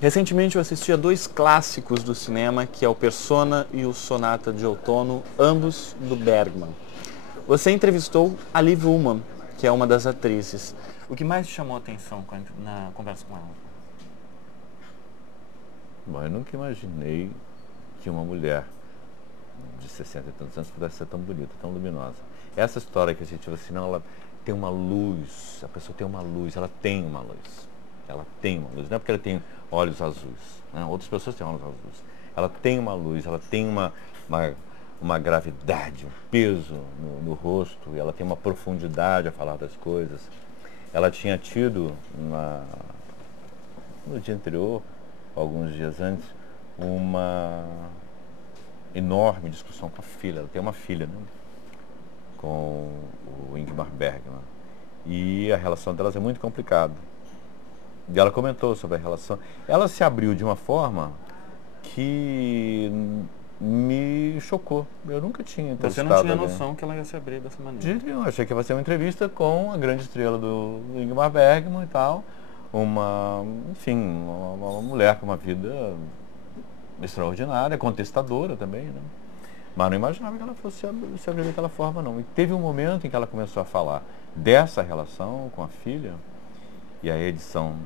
Recentemente eu assisti a dois clássicos do cinema, que é o Persona e o Sonata de Outono, ambos do Bergman. Você entrevistou a Liv Ullmann, que é uma das atrizes. O que mais te chamou a atenção na conversa com ela? Bom, eu nunca imaginei que uma mulher de 60 e tantos anos pudesse ser tão bonita, tão luminosa. Essa história que a gente fala assim, não, ela tem uma luz, a pessoa tem uma luz, ela tem uma luz. Ela tem uma luz, não é porque ela tem olhos azuis, né? Outras pessoas têm olhos azuis. Ela tem uma luz, ela tem uma gravidade, um peso no rosto, e ela tem uma profundidade a falar das coisas. Ela tinha tido, no dia anterior, alguns dias antes, uma enorme discussão com a filha. Ela tem uma filha, né? Com o Ingmar Bergman. E a relação delas é muito complicada. E ela comentou sobre a relação. Ela se abriu de uma forma que me chocou. Eu nunca tinha Você não entrevistado tinha alguém. noção que ela ia se abrir dessa maneira. Eu achei que ia ser uma entrevista com a grande estrela do Ingmar Bergman e tal. Enfim, uma mulher com uma vida extraordinária, contestadora também, né? Mas não imaginava que ela fosse se abrir daquela forma, não. E teve um momento em que ela começou a falar dessa relação com a filha, e a edição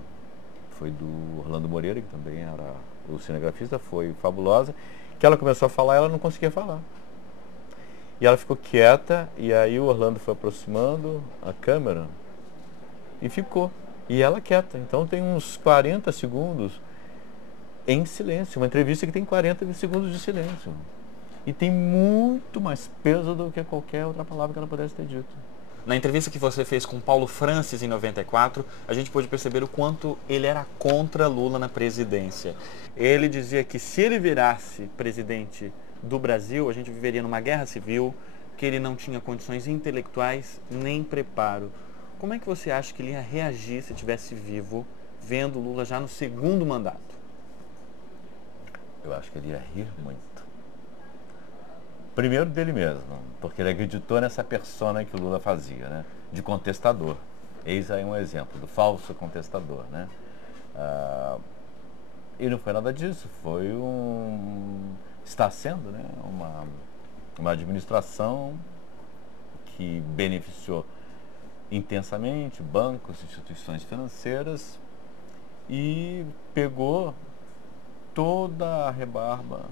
foi do Orlando Moreira, que também era o cinegrafista, foi fabulosa, que ela começou a falar e ela não conseguia falar. E ela ficou quieta, e aí o Orlando foi aproximando a câmera e ficou. E ela quieta. Então tem uns 40 segundos em silêncio. Uma entrevista que tem 40 segundos de silêncio. E tem muito mais peso do que qualquer outra palavra que ela pudesse ter dito. Na entrevista que você fez com Paulo Francis em 94, a gente pôde perceber o quanto ele era contra Lula na presidência. Ele dizia que se ele virasse presidente do Brasil, a gente viveria numa guerra civil, que ele não tinha condições intelectuais nem preparo. Como é que você acha que ele ia reagir se estivesse vivo, vendo Lula já no segundo mandato? Eu acho que ele ia rir muito. Primeiro dele mesmo, porque ele acreditou nessa persona que o Lula fazia, né? De contestador. Eis aí um exemplo do falso contestador, né? E não foi nada disso, está sendo, né? Uma administração que beneficiou intensamente bancos, instituições financeiras e pegou toda a rebarba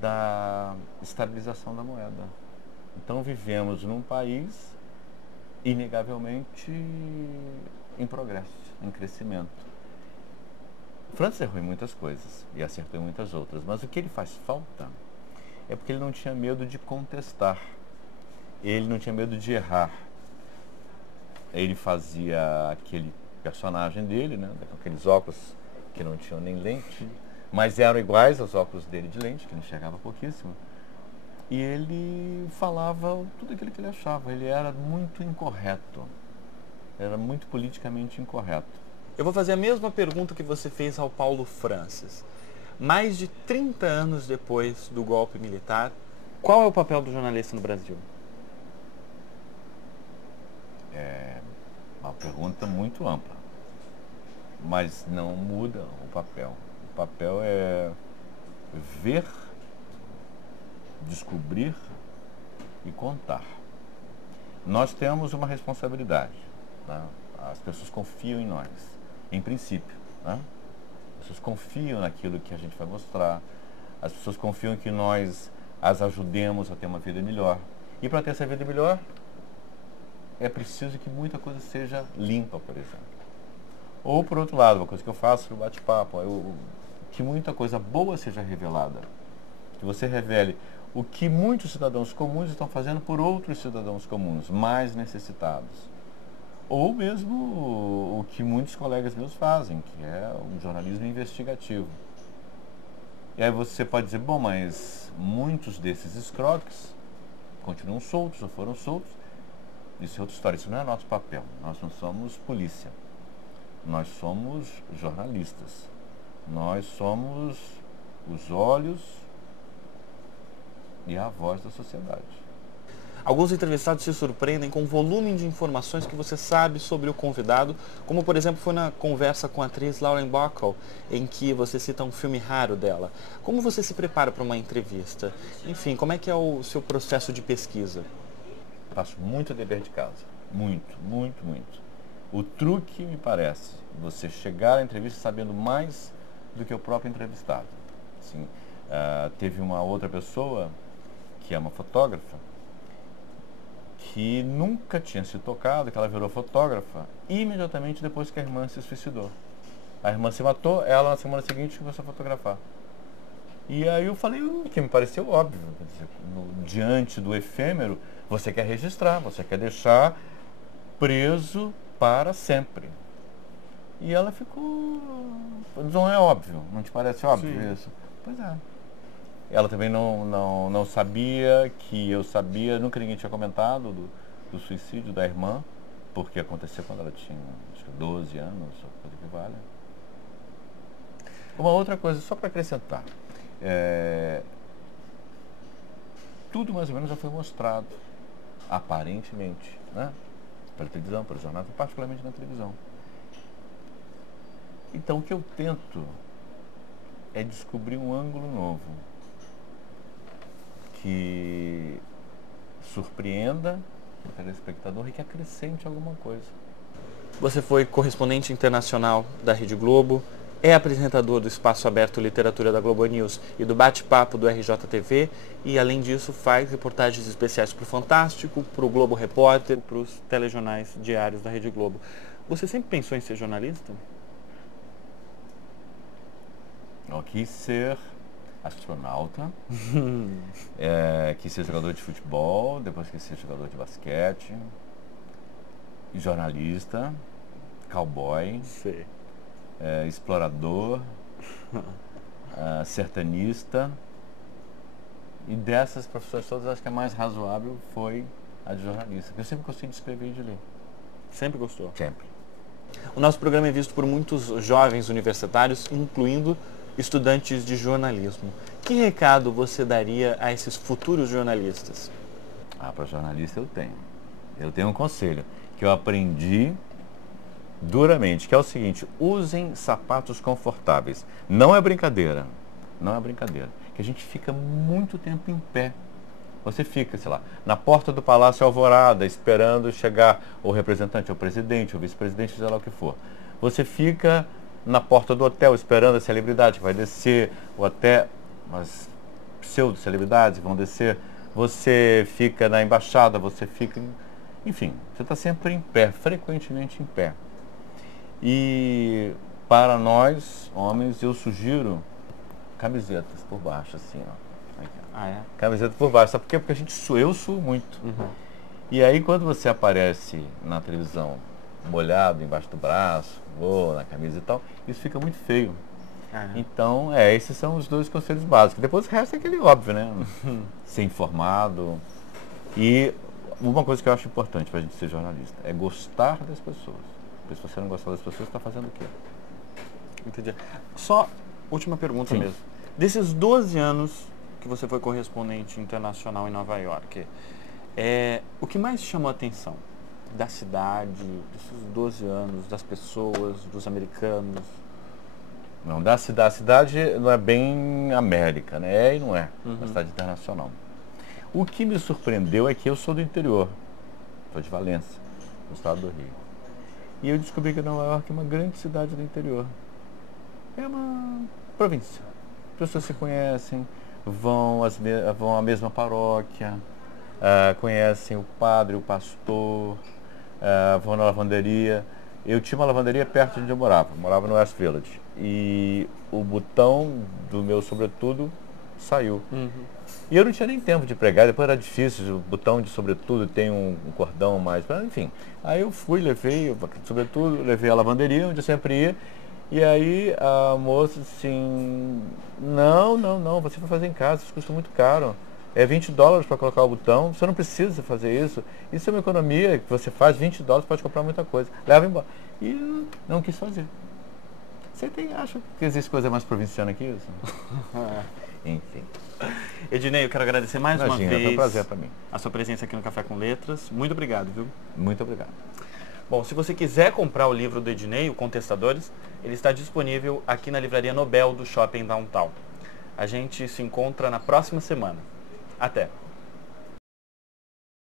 da estabilização da moeda. Então vivemos num país inegavelmente em progresso, em crescimento. Francis errou em muitas coisas e acertou em muitas outras, mas o que ele faz falta é porque ele não tinha medo de contestar, ele não tinha medo de errar. Ele fazia aquele personagem dele, né, com aqueles óculos que não tinham nem lente, mas eram iguais aos óculos dele de lente, que ele enxergava pouquíssimo. E ele falava tudo aquilo que ele achava. Ele era muito incorreto. Era muito politicamente incorreto. Eu vou fazer a mesma pergunta que você fez ao Paulo Francis. Mais de 30 anos depois do golpe militar, qual é o papel do jornalista no Brasil? É uma pergunta muito ampla, mas não muda o papel. O papel é ver, descobrir e contar. Nós temos uma responsabilidade, né? As pessoas confiam em nós, em princípio, né? As pessoas confiam naquilo que a gente vai mostrar, as pessoas confiam que nós as ajudemos a ter uma vida melhor. E para ter essa vida melhor, é preciso que muita coisa seja limpa, por exemplo. Ou, por outro lado, uma coisa que eu faço no bate-papo, que muita coisa boa seja revelada. Que você revele o que muitos cidadãos comuns estão fazendo por outros cidadãos comuns, mais necessitados. Ou mesmo o que muitos colegas meus fazem, que é um jornalismo investigativo. E aí você pode dizer, bom, mas muitos desses escroques continuam soltos ou foram soltos. Isso é outra história, isso não é nosso papel. Nós não somos polícia. Nós somos jornalistas. Nós somos os olhos e a voz da sociedade. Alguns entrevistados se surpreendem com o volume de informações que você sabe sobre o convidado, como por exemplo foi na conversa com a atriz Lauren Bacall, em que você cita um filme raro dela. Como você se prepara para uma entrevista? Enfim, como é que é o seu processo de pesquisa? Faço muito dever de casa. Muito, muito, muito. O truque, me parece, você chegar à entrevista sabendo mais do que o próprio entrevistado. Assim, teve uma outra pessoa, que é uma fotógrafa, que nunca tinha se tocado, que ela virou fotógrafa imediatamente depois que a irmã se suicidou. A irmã se matou, ela na semana seguinte começou a fotografar. E aí eu falei o que me pareceu óbvio, quer dizer, diante do efêmero, você quer registrar, você quer deixar preso para sempre. E ela ficou... Não é óbvio, não te parece óbvio Sim. isso? Pois é. Ela também não sabia que eu sabia, nunca ninguém tinha comentado do suicídio da irmã, porque aconteceu quando ela tinha, acho que 12 anos, ou coisa que vale. Uma outra coisa, só para acrescentar, tudo mais ou menos já foi mostrado, aparentemente, né? Pela televisão, pelo jornal, particularmente na televisão. Então o que eu tento é descobrir um ângulo novo, que surpreenda o telespectador e que acrescente alguma coisa. Você foi correspondente internacional da Rede Globo, é apresentador do Espaço Aberto Literatura da Globo News e do Bate-Papo do RJTV e, além disso, faz reportagens especiais para o Fantástico, para o Globo Repórter, para os telejornais diários da Rede Globo. Você sempre pensou em ser jornalista? Eu quis ser astronauta, quis ser jogador de futebol, depois quis ser jogador de basquete, jornalista, cowboy, Sei. explorador, sertanista. E dessas profissões todas, acho que a mais razoável foi a de jornalista, porque eu sempre gostei de escrever e de ler. Sempre gostou? Sempre. O nosso programa é visto por muitos jovens universitários, incluindo estudantes de jornalismo. Que recado você daria a esses futuros jornalistas? Para jornalista eu tenho. Eu tenho um conselho que eu aprendi duramente, que é o seguinte: usem sapatos confortáveis. Não é brincadeira. Não é brincadeira. Que a gente fica muito tempo em pé. Você fica, sei lá, na porta do Palácio Alvorada, esperando chegar o representante, o presidente, o vice-presidente, sei lá o que for. Você fica na porta do hotel esperando a celebridade que vai descer, ou até as pseudo-celebridades vão descer. Você fica na embaixada, você fica... Enfim, você está sempre em pé, frequentemente em pé. E para nós, homens, eu sugiro camisetas por baixo, assim, ó. Aqui, ó. Ah, é? Camiseta por baixo. Sabe por quê? Porque eu suo muito. Uhum. E aí, quando você aparece na televisão molhado embaixo do braço, ou na camisa e tal, isso fica muito feio. Ah, é. Então, esses são os dois conselhos básicos. Depois o resto é aquele óbvio, né? Ser informado. E uma coisa que eu acho importante para a gente ser jornalista é gostar das pessoas. Porque se você não gostar das pessoas, você está fazendo o quê? Entendi. Só última pergunta Sim. mesmo. Desses 12 anos que você foi correspondente internacional em Nova York, o que mais chamou a atenção da cidade, desses 12 anos, das pessoas, dos americanos? Não, da cidade não é bem América, né? É e não é. Uhum. Uma cidade internacional. O que me surpreendeu é que eu sou do interior. Sou de Valência, no estado do Rio. E eu descobri que Nova York é uma grande cidade do interior. É uma província. As pessoas se conhecem, vão à mesma paróquia, conhecem o padre, o pastor, vão na lavanderia. Eu tinha uma lavanderia perto de onde eu morava no West Village. E o botão do meu sobretudo saiu. Uhum. E eu não tinha nem tempo de pregar, depois era difícil, o botão de sobretudo tem um cordão mais, enfim. Aí eu fui, levei o sobretudo, levei a lavanderia, onde eu sempre ia, e aí a moça assim, não, você vai fazer em casa, isso custa muito caro. É $20 para colocar o botão, você não precisa fazer isso. Isso é uma economia que você faz, $20, pode comprar muita coisa. Leva embora. E não quis fazer. Você acha que existe coisa mais provinciana que isso? Enfim. Ednei, eu quero agradecer mais uma vez foi um prazer para mim. a sua presença aqui no Café com Letras. Muito obrigado, viu? Muito obrigado. Bom, se você quiser comprar o livro do Ednei, o Contestadores, ele está disponível aqui na Livraria Nobel do Shopping Downtown. A gente se encontra na próxima semana. Até!